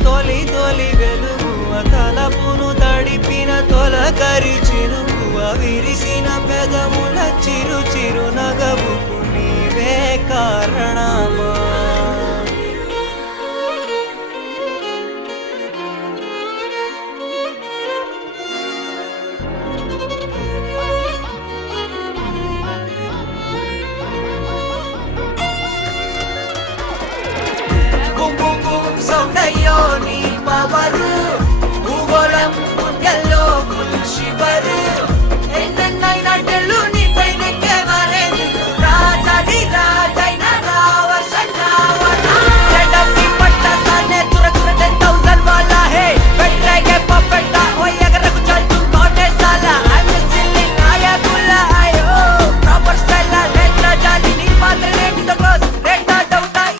తొలి తొలి వెలుగువ తలపును తడిపిన తొలకరి చినుకువ విరిసిన పెదముల చిరు చిరు నగవుకు నీవే కారణమా